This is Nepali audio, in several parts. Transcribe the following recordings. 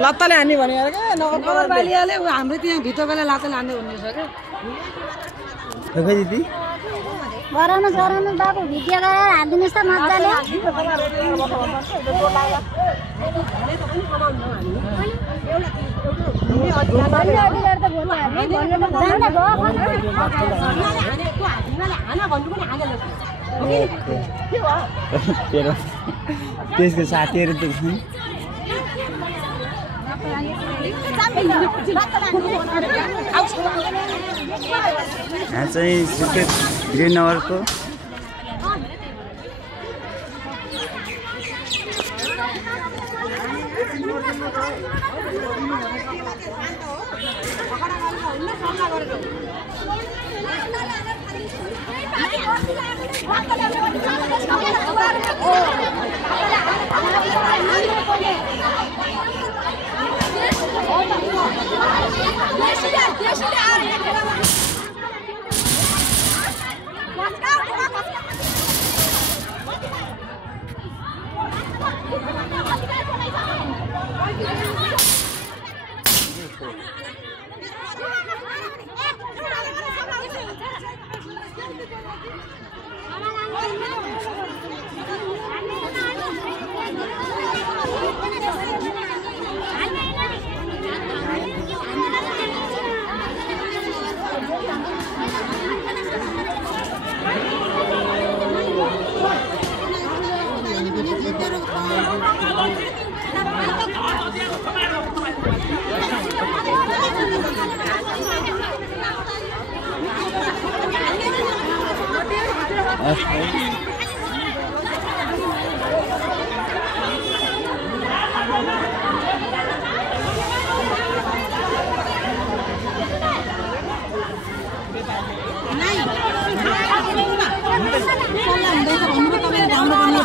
लत्ताले हान्ने भने क्या नगरपालिकाले हाम्रो त्यहाँ भित्रकोलाई लात्ताले हान्ने भन्ने छ क्या दिदी गराउनु बाबु भिडियो गरेर हालिदिनुहोस् त मजाले त्यसको साथीहरू त छन् यहाँ चाहिँ सुर्खेत गिरिनगरको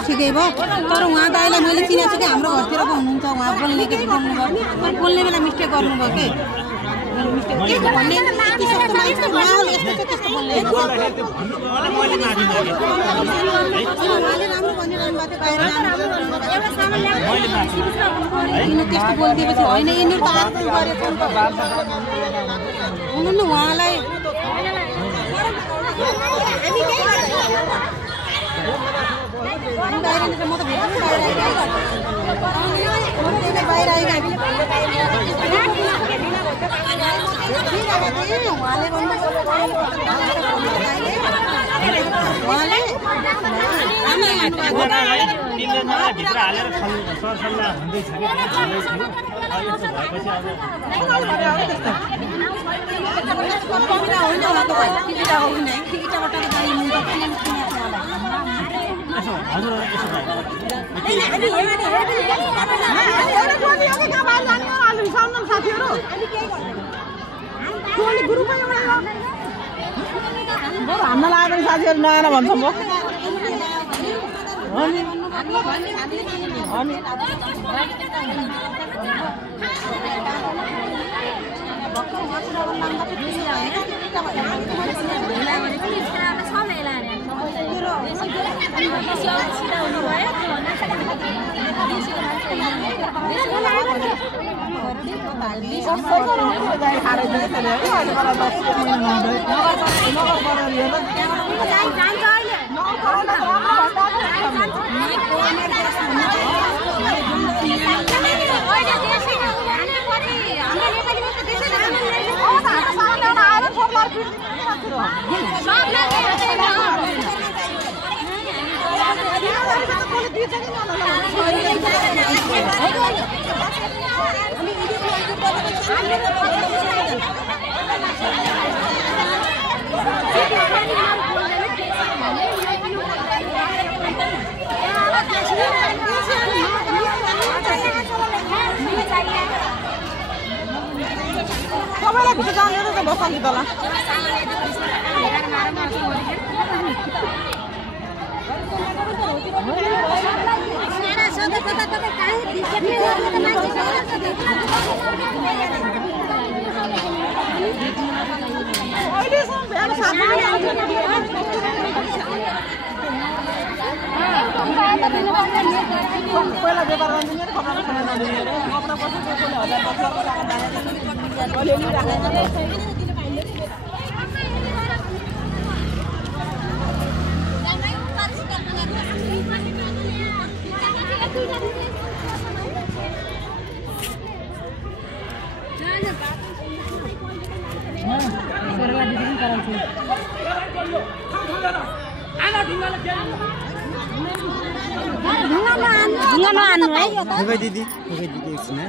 ठिकै भयो तर उहाँ त अहिले मैले चिनेको छु कि हाम्रो घरतिर पो हुनुहुन्छ उहाँ बोल्ने के बोल्ने बेला मिस्टेक गर्नुभयो के त्यस्तो भन्ने यस्तो उहाँले यस्तो बोल्ने उहाँले राम्रो भनिरहनु भएको थियो बाहिर त्यस्तो बोलिदिएपछि होइन यिनीहरू त आत्महत्या गरेको हुनु न उहाँलाई म त बाहिर आइगयो भित्र हालेर सरसल्लाह हुँदैछ कि यस्तो भएपछि हान्न लाग्दैन साथीहरू नआएर भन्छ म सबैलाई भित्र जाने त बस्छ नि तल सोधा पहिला व्यापार गर्नु नि कपडाको समय नदिने रे कपडा पछि कसले 1000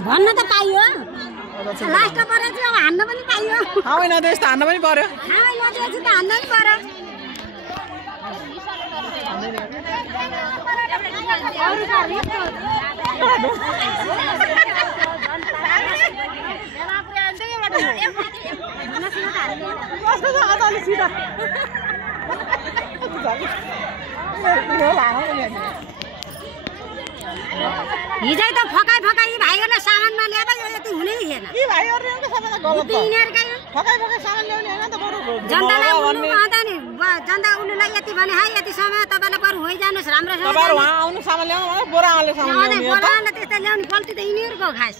भन्न त पाइयो लास्ट परे चाहिँ हान्न पनि पाइयो हावै नदेश त हान्न पनि पर्यो हावै नदिएपछि त हान्न पनि पर्यो हिजै त फकाइ फकाइ भाइहरूले सामान नल्याएर यो यति हुनै थिएन यी भाइहरुले सबैलाई गलत फकाइ सामान ल्याउने हैन त बरु जनतालाई उल्लु भन्दा नि जनता उल्लुलाई यति भने हाइ यति समय तपाईलाई बरु होइ जानुस् राम्रोसँग तपाईहरु वहाँ आउनु सामान ल्याउनु भने बोराले सामान ल्याउने हो त बोराले त्यस्तो ल्याउने गल्ती त यिनीहरुको खास